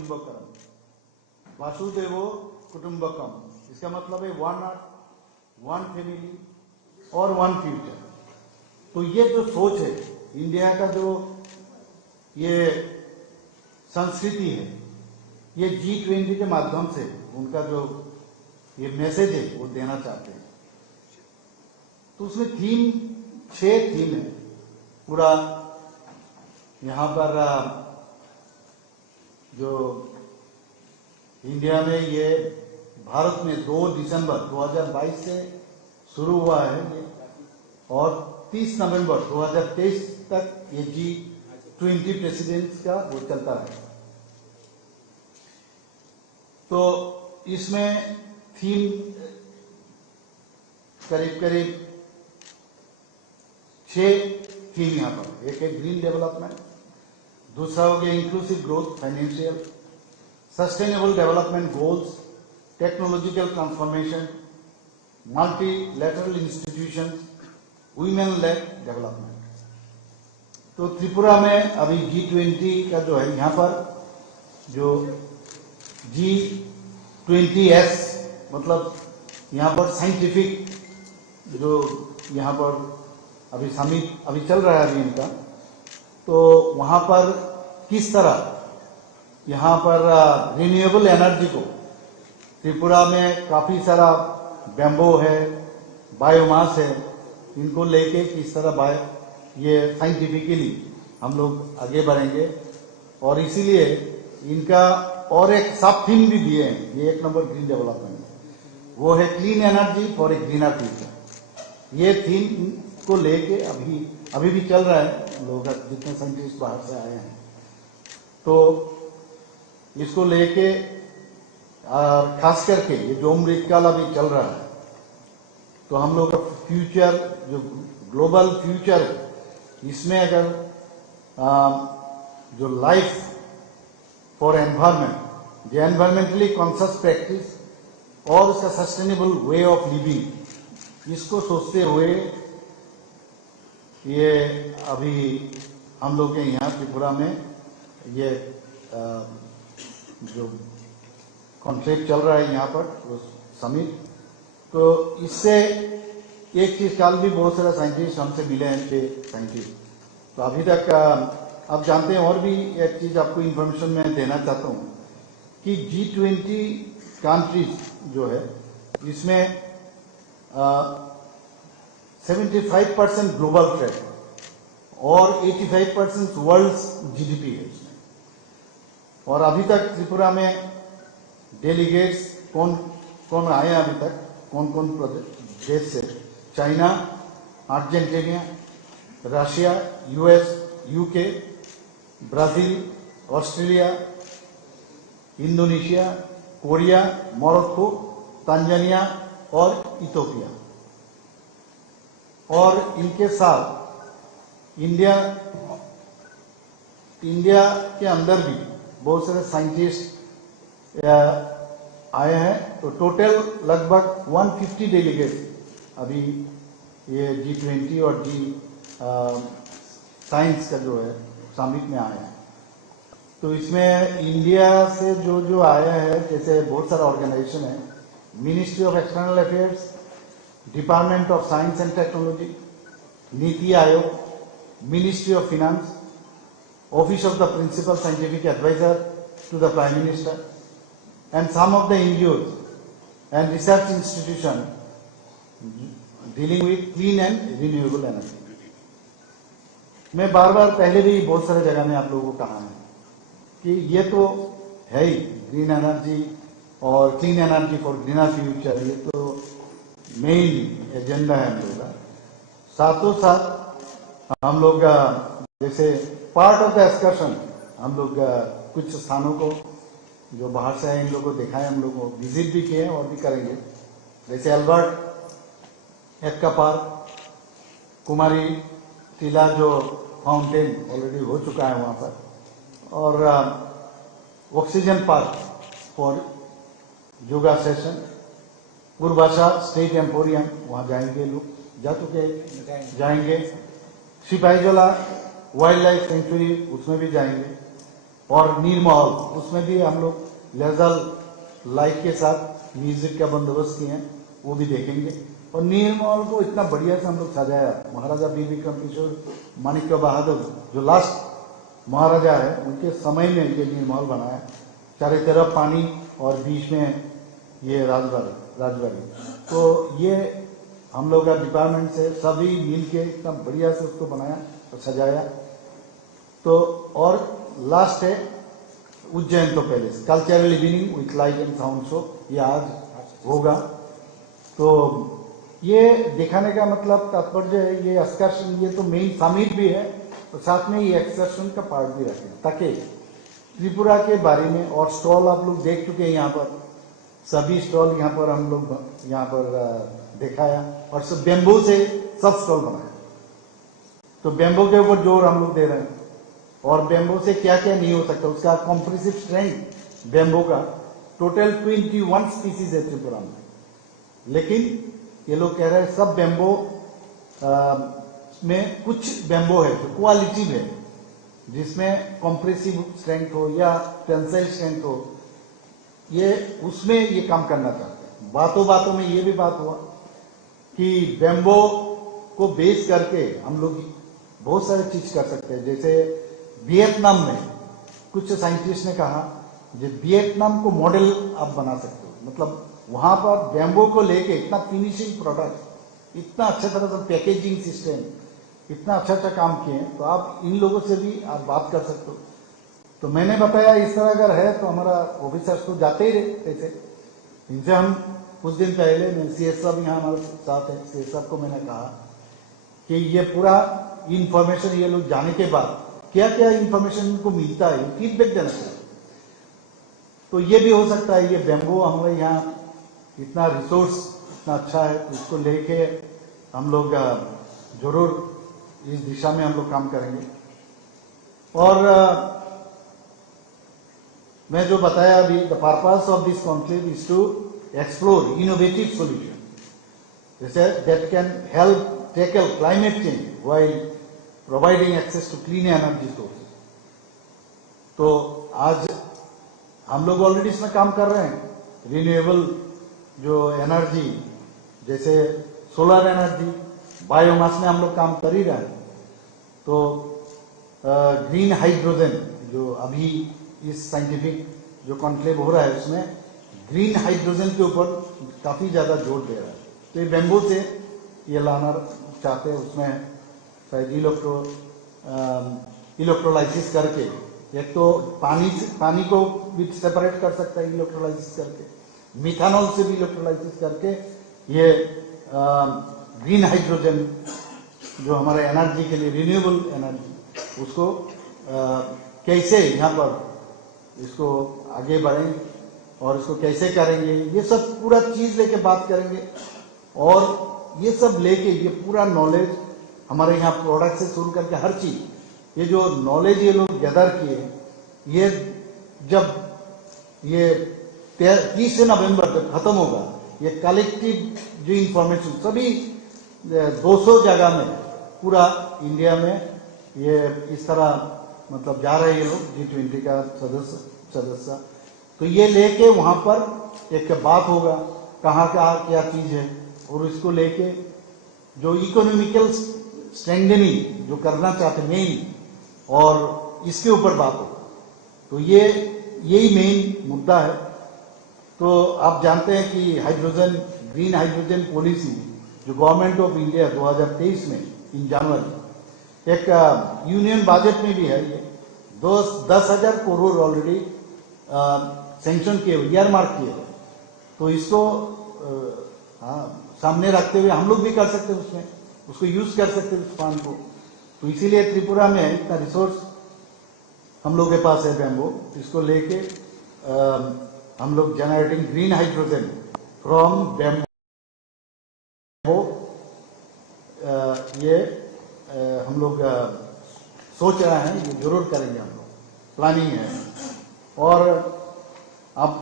कुटुंबकम, वासुदेवो कुटुंबकम, इसका मतलब है वन अर्थ, वन फैमिली और वन फ्यूचर। तो ये जो सोच है इंडिया का, जो ये संस्कृति है, ये G20 के माध्यम से उनका जो ये मैसेज है वो देना चाहते हैं। तो उसमें थीम 6 थीम है पूरा। यहाँ पर जो इंडिया में ये भारत में 2 दिसंबर 2022 से शुरू हुआ है ये, और 30 नवंबर 2023 तक ये G20 प्रेसिडेंट्स का वो चलता है। तो इसमें थीम करीब करीब 6 थीम यहाँ पर। एक है ग्रीन डेवलपमेंट, दूसरा हो गया inclusive growth, financial, sustainable development goals, technological transformation, multilateral institutions, women lead development. तो त्रिपुरा में अभी G20 का जो है, यहाँ पर जो G20S मतलब यहाँ पर साइंटिफिक जो यहाँ पर अभी समिट अभी चल रहा है अभी इनका, तो वहाँ पर किस तरह यहाँ पर रिन्यूएबल एनर्जी को, त्रिपुरा में काफ़ी सारा बैम्बो है, बायोमास है, इनको लेके किस तरह ये साइंटिफिकली हम लोग आगे बढ़ेंगे। और इसीलिए इनका और एक सब थीम भी दिए हैं, ये 1 नंबर ग्रीन डेवलपमेंट, वो है clean energy for a greener future. ये थीम को लेके अभी भी चल रहा है, लोग जितने साइंटिस्ट बाहर से आए हैं, तो इसको लेके खास करके ये जो अमृतकाल अभी चल रहा है, तो हम लोग का फ्यूचर जो ग्लोबल फ्यूचर है, इसमें अगर जो लाइफ फॉर एनवायरमेंट, जो एनवायरमेंटली कॉन्शियस प्रैक्टिस और उसका सस्टेनेबल वे ऑफ लिविंग, इसको सोचते हुए ये अभी हम लोग के यहाँ त्रिपुरा में ये जो कॉन्फ्रेंस चल रहा है यहाँ पर समिट, तो इससे एक चीज कल भी बहुत सारे साइंटिस्ट हमसे मिले हैं, 6 साइंटिस्ट। तो अभी तक आप जानते हैं, और भी एक चीज आपको इन्फॉर्मेशन मैं देना चाहता हूँ कि G20 कंट्रीज जो है, इसमें 75% ग्लोबल ट्रेड और 85% वर्ल्ड GDP है इसमें। और अभी तक त्रिपुरा में डेलीगेट्स कौन कौन आए हैं अभी तक, कौन कौन देश से? China, Argentina, Russia, US, UK, Brazil, Australia, Indonesia, Korea, Morocco, Tanzania और इथियोपिया। और इनके साथ इंडिया के अंदर भी बहुत सारे साइंटिस्ट आए हैं। तो टोटल लगभग 150 डेलीगेट अभी ये G20 और साइंस का जो है समिट में आए हैं। तो इसमें इंडिया से जो आया है, जैसे बहुत सारा ऑर्गेनाइजेशन है, Ministry of External Affairs, Department of Science and Technology, NITI Aayog, Ministry of Finance, office of the principal scientific adviser to the prime minister, and some of the NGOs and research institution dealing with clean and renewable energy. मैं बार बार पहले भी बहुत सारे जगह में आप लोगों को कहा है कि ये तो है ही ग्रीन एनर्जी और clean energy for greener future, ये तो मेन एजेंडा है हम लोग का। साथों साथ हम लोग जैसे पार्ट ऑफ द एक्सकर्शन हम लोग कुछ स्थानों को जो बाहर से आए इन लोगों को देखा है, हम लोग को विजिट भी किए हैं और भी करेंगे। जैसे अल्बर्ट एक्का पार्क, कुमारी टीला जो फाउंटेन ऑलरेडी हो चुका है वहाँ पर, और oxygen park for yoga session, Purvasha state emporium, वहाँ जाएंगे लोग, जा चुके जाएंगे। सिपाहीजला वाइल्ड लाइफ सेंचुरी, उसमें भी जाएंगे। और नीरमहल, उसमें भी हम लोग लेजर लाइट के साथ म्यूजिक का बंदोबस्त किए हैं, वो भी देखेंगे। और नीरमहल को इतना बढ़िया से हम लोग सजाया। महाराजा वीर विक्रम किशोर माणिक्य बहादुर जो लास्ट महाराजा है, उनके समय में ये नीरमहल बनाया। चारों तरफ पानी और बीच में ये राजबाड़ी। तो ये हम लोग का डिपार्टमेंट से सभी मिल के इतना बढ़िया से उसको बनाया और सजाया। तो और लास्ट है उज्जैन तो palace, cultural evening with light and sound show, ये आज होगा। तो ये दिखाने का मतलब तात्पर्य है, ये एक्सकर्शन, ये तो मेन समिट भी है और साथ में ये एक्सकर्शन का पार्ट भी रखें, ताकि त्रिपुरा के बारे में। और स्टॉल आप लोग देख चुके हैं, यहाँ पर सभी स्टॉल यहाँ पर हम लोग यहाँ पर दिखाया, और सब बेम्बू से सब स्टॉल बनाया। तो बेम्बू के ऊपर जोर हम लोग दे रहे हैं। और बेम्बू से क्या क्या नहीं हो सकता, उसका कॉम्प्रेसिव स्ट्रेंथ बेम्बू का टोटल 21 स्पीसीज है त्रिपुरा में। लेकिन ये लोग कह रहे हैं सब बेम्बो में कुछ बेम्बो है जो क्वालिटी है, जिसमें कॉम्प्रेसिव स्ट्रेंथ हो या टेंसाइल स्ट्रेंथ हो, ये उसमें ये काम करना चाहते हैं। बातों बातों में ये भी बात हुआ कि बेम्बो को बेस करके हम लोग बहुत सारे चीज कर सकते हैं। जैसे वियतनाम में कुछ साइंटिस्ट ने कहा जो वियतनाम को मॉडल आप बना सकते हो, मतलब वहां पर बेम्बो को लेके इतना फिनिशिंग प्रोडक्ट, इतना अच्छा तरह से पैकेजिंग सिस्टम, इतना अच्छा काम किए हैं। तो आप इन लोगों से भी आप बात कर सकते हो। तो मैंने बताया इस तरह अगर है तो हमारा ऑफिसर्स तो जाते ही रहते थे। इनसे हम कुछ दिन पहले सीएस साहब यहाँ हमारे साथ है, सीएस साहब को मैंने कहा कि ये पूरा इंफॉर्मेशन ये लोग जाने के बाद क्या क्या इंफॉर्मेशन इनको मिलता है, फीडबैक देना चाहिए। तो ये भी हो सकता है, ये बेम्बो हमारे यहाँ इतना रिसोर्स इतना अच्छा है, तो इसको लेके हम लोग जरूर इस दिशा में हम लोग काम करेंगे। और मैं जो बताया अभी, the purpose of this conclave is to explore innovative solution जैसे that can help tackle climate change while providing access to clean energy sources. तो आज हम लोग ऑलरेडी इसमें काम कर रहे हैं। रिन्यूएबल जो एनर्जी जैसे सोलर एनर्जी, बायोमास में हम लोग काम कर ही रहे हैं। तो ग्रीन हाइड्रोजन जो अभी इस साइंटिफिक जो कॉन्क्लेव हो रहा है उसमें ग्रीन हाइड्रोजन के ऊपर काफी ज्यादा जोर दे रहा है। तो ये बेम्बो से ये लाना चाहते हैं, उसमें शायद इलेक्ट्रोलाइसिस करके, एक तो पानी को भी सेपरेट कर सकता है इलेक्ट्रोलाइसिस करके, मिथानॉल से भी इलेक्ट्रोलाइसिस करके ये ग्रीन हाइड्रोजन जो हमारे एनर्जी के लिए रिन्यूएबल एनर्जी, उसको कैसे यहाँ पर इसको आगे बढ़ें और इसको कैसे करेंगे, ये सब पूरा चीज लेके बात करेंगे। और ये सब लेके ये पूरा नॉलेज हमारे यहाँ प्रोडक्ट से शुरू करके हर चीज, ये जो नॉलेज ये लोग गैदर किए, ये जब ये 30 नवंबर तक खत्म होगा, ये कलेक्टिव जो इंफॉर्मेशन सभी 200 जगह में पूरा इंडिया में ये इस तरह मतलब जा रहे हैं ये लोग G20 का सदस्य। तो ये लेके वहां पर एक बात होगा कहाँ क्या चीज है, और इसको लेके जो इकोनॉमिकल स्ट्रेंथनिंग जो करना चाहते मेन, और इसके ऊपर बात होगा। तो ये यही मेन मुद्दा है। तो आप जानते हैं कि हाइड्रोजन ग्रीन हाइड्रोजन पॉलिसी जो गवर्नमेंट ऑफ इंडिया 2023 में इन जनवरी एक यूनियन बजट में भी है, ये 10,000 करोड़ ऑलरेडी सैंक्शन किए हुए, ईयरमार्क किए हुए। तो इसको सामने रखते हुए हम लोग भी कर सकते हैं, उसमें उसको यूज कर सकते हैं उस फंड को। तो इसीलिए त्रिपुरा में इतना रिसोर्स हम लोग के पास है बेम्बो, इसको लेके हम लोग generating green hydrogen from bamboo, ये हम लोग सोच रहे हैं, ये जरूर करेंगे, हम लोग प्लानिंग है। और अब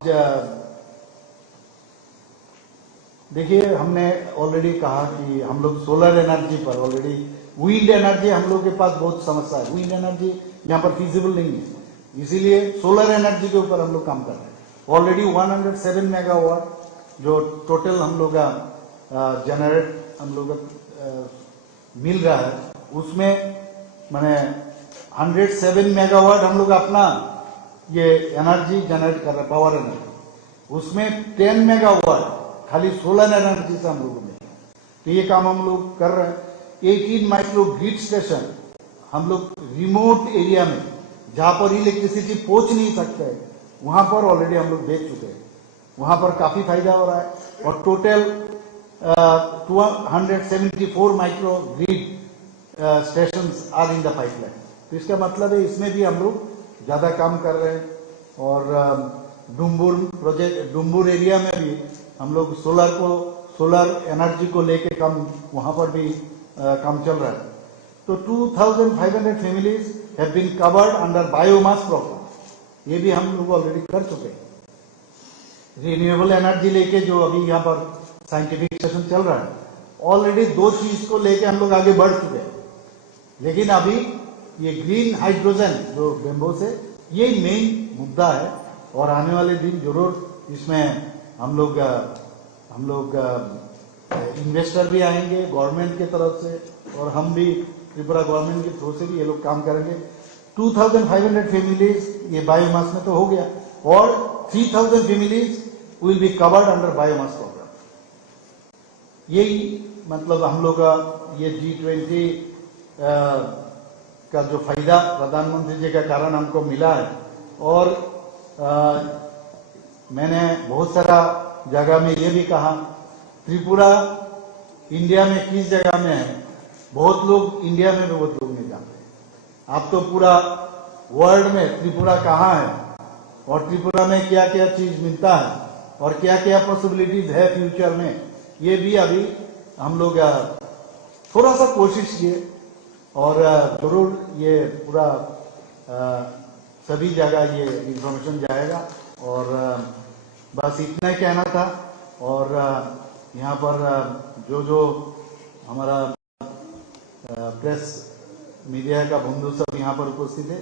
देखिए हमने ऑलरेडी कहा कि हम लोग सोलर एनर्जी पर ऑलरेडी, विंड एनर्जी हम लोग के पास बहुत समस्या है, विंड एनर्जी यहाँ पर फिजिबल नहीं है। इसीलिए सोलर एनर्जी के ऊपर हम लोग काम कर रहे हैं। ऑलरेडी 107 मेगावाट जो टोटल हम लोग का जनरेट हम लोग मिल रहा है, उसमें मैंने 107 मेगावाट हम लोग अपना ये एनर्जी जनरेट कर रहे हैं, पावर एनर्जी। उसमें 10 मेगावाट खाली सोलर एनर्जी से हम लोग मिल रहा है। तो ये काम हम लोग कर रहे हैं। 18 माइक्रो ग्रिड स्टेशन हम लोग रिमोट एरिया में जहां पर इलेक्ट्रिसिटी पहुंच नहीं सकते वहां पर ऑलरेडी हम लोग बेच चुके हैं। वहां पर काफी फायदा हो रहा है। और total 274 micro grid stations are in the pipeline. तो इसका मतलब है इसमें भी हम लोग ज्यादा काम कर रहे हैं। और डुम्बुर प्रोजेक्ट, डुम्बुर एरिया में भी हम लोग सोलर एनर्जी को लेके काम वहां पर भी काम चल रहा है। तो 2500 families have been covered under biomass programme. ये भी हम लोग ऑलरेडी कर चुके हैं। रिन्यूएबल एनर्जी लेके जो अभी यहाँ पर साइंटिफिक सेशन चल रहा है, ऑलरेडी 2 चीज को लेके हम लोग आगे बढ़ चुके हैं। लेकिन अभी ये ग्रीन हाइड्रोजन जो बेम्बो से, ये मेन मुद्दा है। और आने वाले दिन जरूर इसमें हम लोग इन्वेस्टर भी आएंगे गवर्नमेंट की तरफ से, और हम भी त्रिपुरा गवर्नमेंट के थ्रू से भी ये लोग काम करेंगे। 2500 फैमिलीज ये बायोमास में तो हो गया, और 3000 families will be covered under biomass programme. यही मतलब हम लोग का ये G20 का जो फायदा प्रधानमंत्री जी का कारण हमको मिला है। और मैंने बहुत सारा जगह में ये भी कहा, त्रिपुरा इंडिया में किस जगह में है, बहुत लोग इंडिया में भी बहुत लोग नहीं जानते। आप तो पूरा वर्ल्ड में त्रिपुरा कहाँ है और त्रिपुरा में क्या क्या चीज मिलता है और क्या क्या पॉसिबिलिटीज है फ्यूचर में, ये भी अभी हम लोग थोड़ा सा कोशिश किए। और जरूर ये पूरा सभी जगह ये इंफॉर्मेशन जाएगा। और बस इतना ही कहना था। और यहाँ पर जो हमारा प्रेस मीडिया का बंधु सब यहाँ पर उपस्थित है,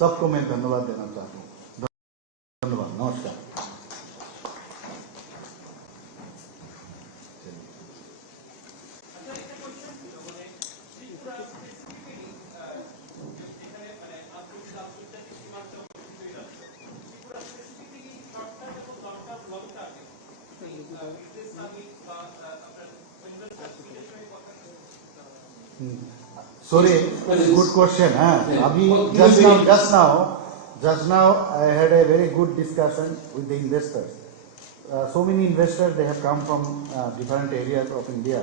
सबको मैं धन्यवाद देना चाहता हूँ। धन्यवाद, नमस्कार। Sorry, good question. Abhi just now, I had a very good discussion with the investors. So many investors, they have come from different areas of India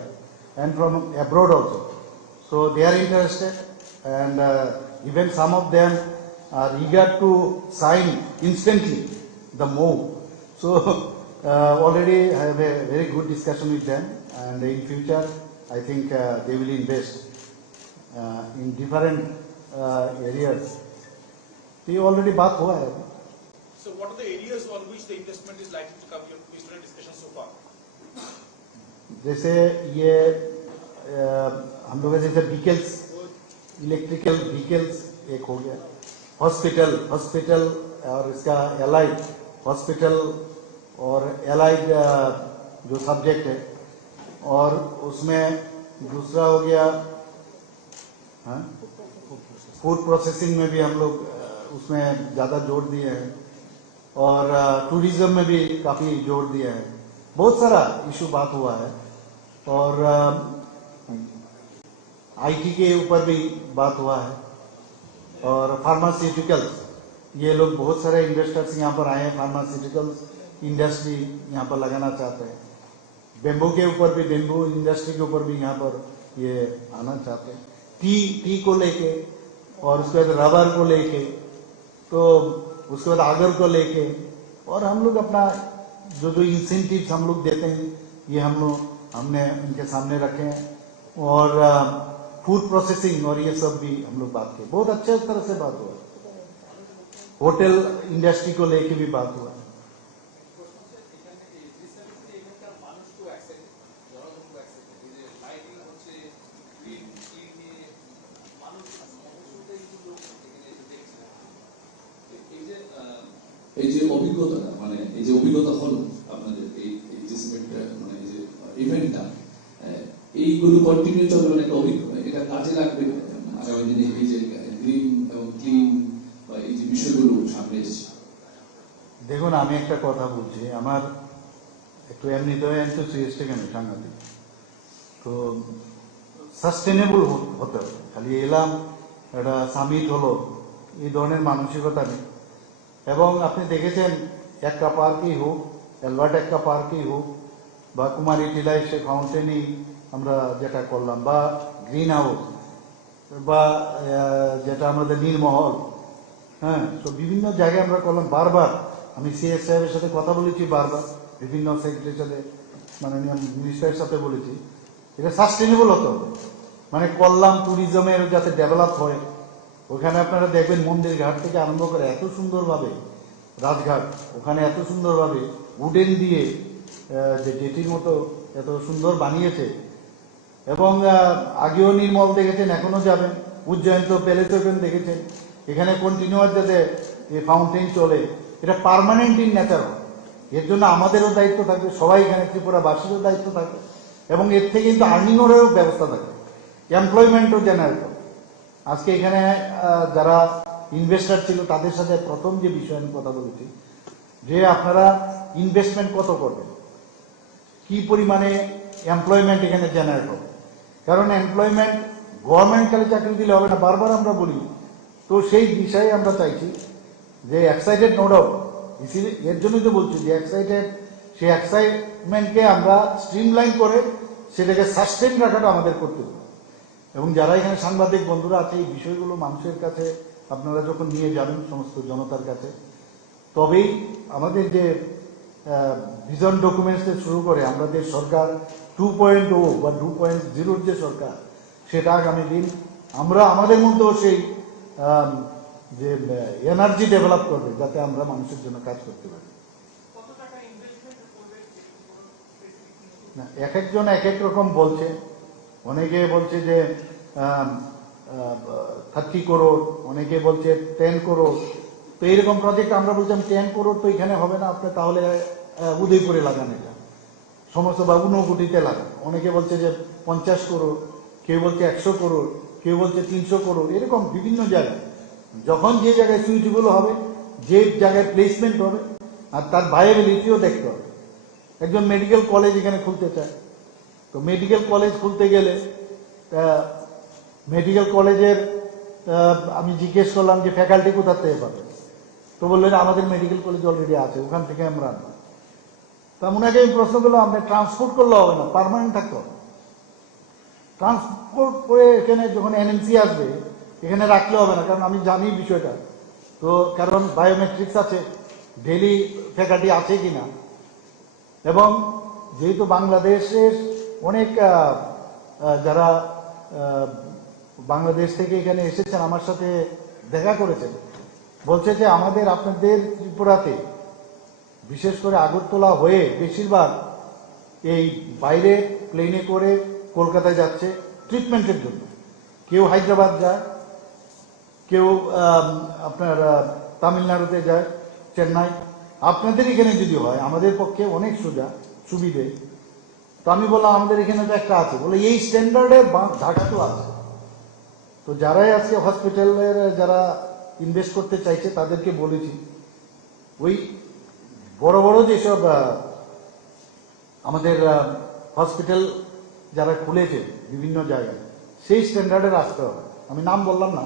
and from abroad also. So they are interested, and even some of them are eager to sign instantly the move. So already I have a very good discussion with them, and in future I think they will invest in different areas. तो ये already बात हुआ है। So what are the areas on which the investment is likely to come? We started discussion so far. जैसे ये हम लोग जैसे व्हीकल्स, इलेक्ट्रिकल व्हीकल्स एक हो गया, हॉस्पिटल और इसका एलाइड हॉस्पिटल और एलाइड जो सब्जेक्ट है, और उसमें दूसरा हो गया फूड प्रोसेसिंग में भी हम लोग उसमें ज्यादा जोर दिए हैं, और टूरिज्म में भी काफी जोर दिया है। बहुत सारा इशू बात हुआ है, और आईटी के ऊपर भी बात हुआ है, और फार्मास्यूटिकल्स, ये लोग बहुत सारे इन्वेस्टर्स यहाँ पर आए हैं, फार्मास्यूटिकल्स इंडस्ट्री यहाँ पर लगाना चाहते हैं। बेम्बू के ऊपर भी, बेम्बू इंडस्ट्री के ऊपर भी यहाँ पर ये आना चाहते हैं। टी को लेके, और उसके बाद रबर को लेके, तो उसके बाद आगर को लेके, और हम लोग अपना जो इंसेंटिव्स हम लोग देते हैं ये हमने उनके सामने रखे हैं। और फूड प्रोसेसिंग और ये सब भी हम लोग बात किए, बहुत अच्छे तरह से बात हुआ। होटल इंडस्ट्री को लेके भी बात हुआ। অভিজ্ঞতাটা, মানে এই যে অভিজ্ঞতা হলো আপনাদের এই এই যে সিমেন্টটা, মানে এই যে ইভেন্টটা, এইগুলো কন্টিনিউ চলবে একটা অভিজ্ঞতা, এটা কাজে লাগবে আগামী দিনে এই যে গ্রিন এবং ক্লিন বা এই যে বিষয়গুলো সামনে এসেছে। দেখুন, আমি একটা কথা বলছি, আমার একটু এমনিতে এনথুসিয়াস্টিক আমি সাংঘাতিক। তো সাস্টেনেবল হতে হবে, খালি এলাম একটা সামিট হলো এই ধরনের মানসিকতা নেই। এবং আপনি দেখেছেন একটা পার্কই হোক, অ্যালবার্ট একটা পার্কই হোক, বা কুমারী টিলায় সে ফাউন্টেনই আমরা যেটা করলাম, বা গ্রিন হাউস, বা যেটা আমাদের নীলমহল, হ্যাঁ, তো বিভিন্ন জায়গায় আমরা করলাম। বারবার আমি সিএস সাহেবের সাথে কথা বলেছি, বারবার বিভিন্ন সেক্রেটারির সাথে, মাননীয় মিনিস্টারের সাথে বলেছি, এটা সাস্টেনেবল হতে হবে। মানে করলাম ট্যুরিজমের যাতে ডেভেলপ হয়। ওখানে আপনারা দেখবেন মন্দির ঘাট থেকে আরম্ভ করে এত সুন্দরভাবে রাজঘাট, ওখানে এত সুন্দরভাবে উডেন দিয়ে যে জেটির মতো এত সুন্দর বানিয়েছে। এবং আগেও নির্মল দেখেছেন, এখনো যাবেন, উজ্জয়ন তো প্যালেস দেখেছেন, এখানে কন্টিনিউয়াস যাতে এই ফাউন্টেন চলে, এটা পার্মানেন্ট ইন নেচার হয়। এর জন্য আমাদেরও দায়িত্ব থাকবে, সবাই এখানে ত্রিপুরাবাসীরও দায়িত্ব থাকবে, এবং এর থেকে কিন্তু আর্নিংয়েরও ব্যবস্থা থাকবে, এমপ্লয়মেন্টও জেনারেট হবে। আজকে এখানে যারা ইনভেস্টার ছিল তাদের সাথে প্রথম যে বিষয়ে আমি কথা বলেছি, যে আপনারা ইনভেস্টমেন্ট কত করবেন, কি পরিমাণে এমপ্লয়মেন্ট এখানে জেনারেট হবে। কারণ এমপ্লয়মেন্ট গভর্নমেন্ট খালি চাকরি দিলে হবে না, বারবার আমরা বলি। তো সেই বিষয়ে আমরা চাইছি যে এক্সাইটেড নো ডাউট, এর জন্যই তো বলছি যে এক্সাইটেড, সেই এক্সাইটমেন্টকে আমরা স্ট্রিমলাইন করে সেটাকে সাস্টেন রাখাটা আমাদের করতে হবে। এবং যারা এখানে সাংবাদিক বন্ধুরা আছে, এই বিষয়গুলো মানুষের কাছে আপনারা যখন নিয়ে যাবেন সমস্ত জনতার কাছে, তবেই আমাদের যে ভিজন ডকুমেন্টস থেকে শুরু করে আমাদের সরকার 2.0 বা 2.0 যে সরকার, সেটা আগামী দিন আমরা আমাদের মধ্যেও সেই যে এনার্জি ডেভেলপ করবে, যাতে আমরা মানুষের জন্য কাজ করতে পারি। না, এক একজন এক এক রকম বলছে। অনেকে বলছে যে 30 করোড়, অনেকে বলছে 10 করোড়। তো এইরকম প্রজেক্ট আমরা বলছিলাম 10 করোড় তো এখানে হবে না, আপনি তাহলে উদয়পুরে লাগান, এটা সমস্ত বা ঊনকোটিতে লাগান। অনেকে বলছে যে 50 করোড়, কেউ বলছে 100 করোড়, কেউ বলছে 300 করোড়, এরকম বিভিন্ন জায়গায়। যখন যে জায়গায় সুইটেবল হবে, যে জায়গায় প্লেসমেন্ট হবে, আর তার ভায়াবিলিটিও দেখতে হবে। একজন মেডিকেল কলেজ এখানে খুলতে চায়, তো মেডিকেল কলেজ খুলতে গেলে মেডিকেল কলেজের আমি জিজ্ঞেস করলাম যে ফ্যাকাল্টি কোথা থেকে পাবে, তো বললেন আমাদের মেডিকেল কলেজ অলরেডি আছে, ওখান থেকে আমরা আনবো। তা ওনাকে আমি প্রশ্ন করলাম, আপনি ট্রান্সপোর্ট করলে হবে না, পার্মানেন্ট থাকতে হবে। ট্রান্সপোর্ট করে এখানে যখন এনএমসি আসবে, এখানে রাখলে হবে না, কারণ আমি জানি বিষয়টা। তো কারণ বায়োমেট্রিক্স আছে, ডেলি ফ্যাকাল্টি আছে কিনা। এবং যেহেতু বাংলাদেশের অনেক যারা বাংলাদেশ থেকে এখানে এসেছেন, আমার সাথে দেখা করেছেন, বলছে যে আমাদের আপনাদের ত্রিপুরাতে বিশেষ করে আগরতলা হয়ে বেশিরভাগ এই বাইরে প্লেনে করে কলকাতায় যাচ্ছে ট্রিটমেন্টের জন্য। কেউ হায়দ্রাবাদ যায়, কেউ আপনার তামিলনাড়ুতে যায়, চেন্নাই। আপনাদের এখানে যদি হয় আমাদের পক্ষে অনেক সুবিধে। তো আমি বললাম আমাদের এখানে তো একটা আছে, বলে এই স্ট্যান্ডার্ডে ঢাকাতেও আছে। তো যারাই আজকে হসপিটালের যারা ইনভেস্ট করতে চাইছে তাদেরকে বলেছি, ওই বড় বড় যেসব আমাদের হসপিটাল যারা খুলেছে বিভিন্ন জায়গায়, সেই স্ট্যান্ডার্ডের আসতে হবে। আমি নাম বললাম না,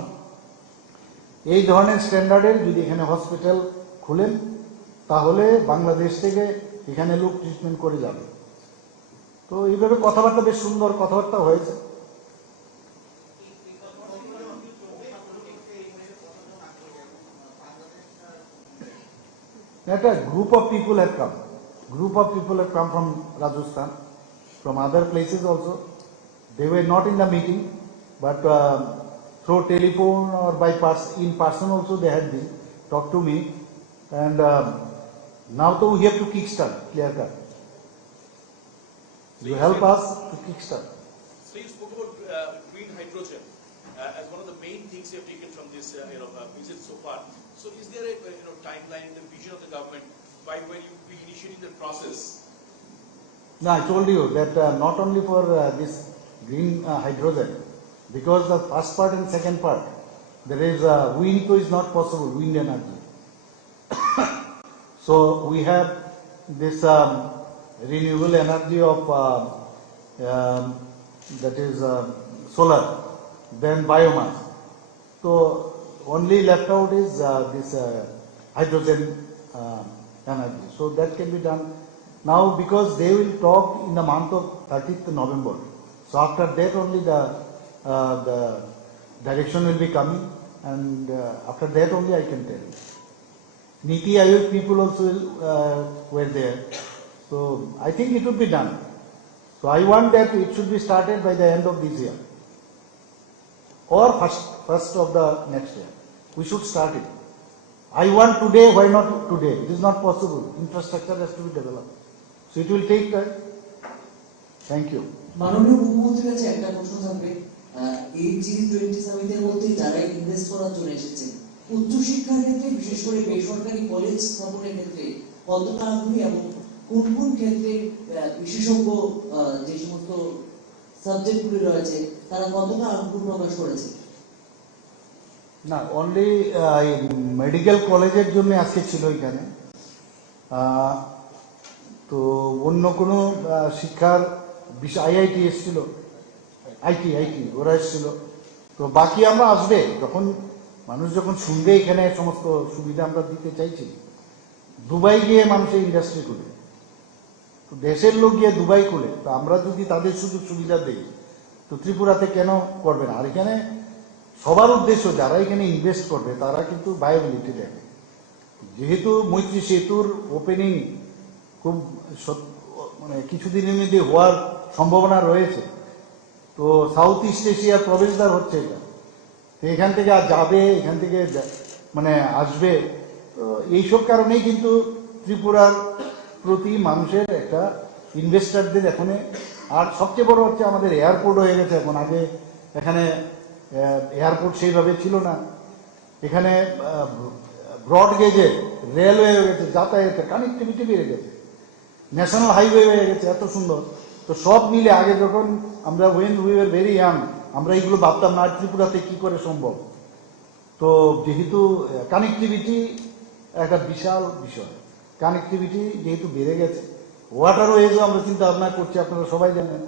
এই ধরনের স্ট্যান্ডার্ডের যদি এখানে হসপিটাল খুলেন, তাহলে বাংলাদেশ থেকে এখানে লোক ট্রিটমেন্ট করে যাবে। তো এইভাবে কথাবার্তা, বেশ সুন্দর কথাবার্তা হয়েছে। একটা group of people have come. Group of people have come from Rajasthan, from other places also. They were not in the meeting, but through telephone or by in person also they had been talked to me. And now though we have to kickstart, clear cut. You help us to kickstart. So you spoke about green hydrogen as one of the main things you have taken from this visit so far. So is there a timeline, the vision of the government initiating the process. No, I told you that not only for this green hydrogen, because the first part and second part, there is wind, so is not possible, wind energy. So we have this renewable energy of that is solar, then biomass. So only left out is this hydrogen energy. So that can be done now, because they will talk in the month of 30th November. So after that only the direction will be coming, and after that only I can tell you. Niti Aayog people also were there. So I think it will be done. So I want that it should be started by the end of this year or first of the next year. We should start it. I want today, why not today? It is not possible. Infrastructure has to be developed. So it will take time. Thank you. মাননীয় মুখ্যমন্ত্রীর কাছে একটা প্রশ্ন থাকবে, এই G20 সামিটের মধ্যে যারা invest করার জন্য এসেছে উচ্চশিক্ষার ক্ষেত্রে, বিশেষ করে বেসরকারি কলেজ স্থাপনের ক্ষেত্রে কতটা আগ্রহী এবং কোন কোন ক্ষেত্রে বিশেষজ্ঞ যে সমস্ত সাবজেক্টগুলি রয়েছে তারা কতটা আগ্রহ প্রকাশ করেছে? না, অনলি মেডিকেল কলেজের জন্য আজকে ছিল এখানে। তো অন্য কোনো শিক্ষার বিষয় আইআইটি এসেছিল, আইটি ওরা এসেছিল। তো বাকি আমরা আসবে যখন মানুষ যখন শুনবে এখানে সমস্ত সুবিধা আমরা দিতে চাইছি। দুবাই গিয়ে মানুষের ইন্ডাস্ট্রি খুলে, তো দেশের লোক গিয়ে দুবাই খুলে, তো আমরা যদি তাদের সুযোগ সুবিধা দিই তো ত্রিপুরাতে কেন করবে না? আর এখানে সবার উদ্দেশ্য যারা এখানে ইনভেস্ট করবে তারা কিন্তু ভায়াবিলিটি দেখে। যেহেতু মৈত্রী সেতুর ওপেনিং খুব মানে কিছুদিনের মধ্যে হওয়ার সম্ভাবনা রয়েছে, তো সাউথ ইস্ট এশিয়ার প্রবেশদ্বার হচ্ছে এটা। তো এখান থেকে আর যাবে, এখান থেকে মানে আসবে, তো এইসব কারণেই কিন্তু ত্রিপুরার প্রতি মানুষের একটা ইনভেস্টারদের এখানে। আর সবচেয়ে বড় হচ্ছে আমাদের এয়ারপোর্ট হয়ে গেছে এখন। আগে এখানে এয়ারপোর্ট সেইভাবে ছিল না। এখানে ব্রড গেজে রেলওয়ে হয়ে গেছে, যাতায়াতের কানেক্টিভিটি বেড়ে গেছে, ন্যাশনাল হাইওয়ে হয়ে গেছে, এত সুন্দর। তো সব মিলে আগে যখন আমরা when we were very young আমরা এইগুলো ভাবতাম না ত্রিপুরাতে কি করে সম্ভব। তো যেহেতু কানেক্টিভিটি একটা বিশাল বিষয়, কানেক্টিভিটি যেহেতু বেড়ে গেছে, ওয়াটারওয়েজও আমরা চিন্তা ভাবনা করছি, আপনারা সবাই জানেন।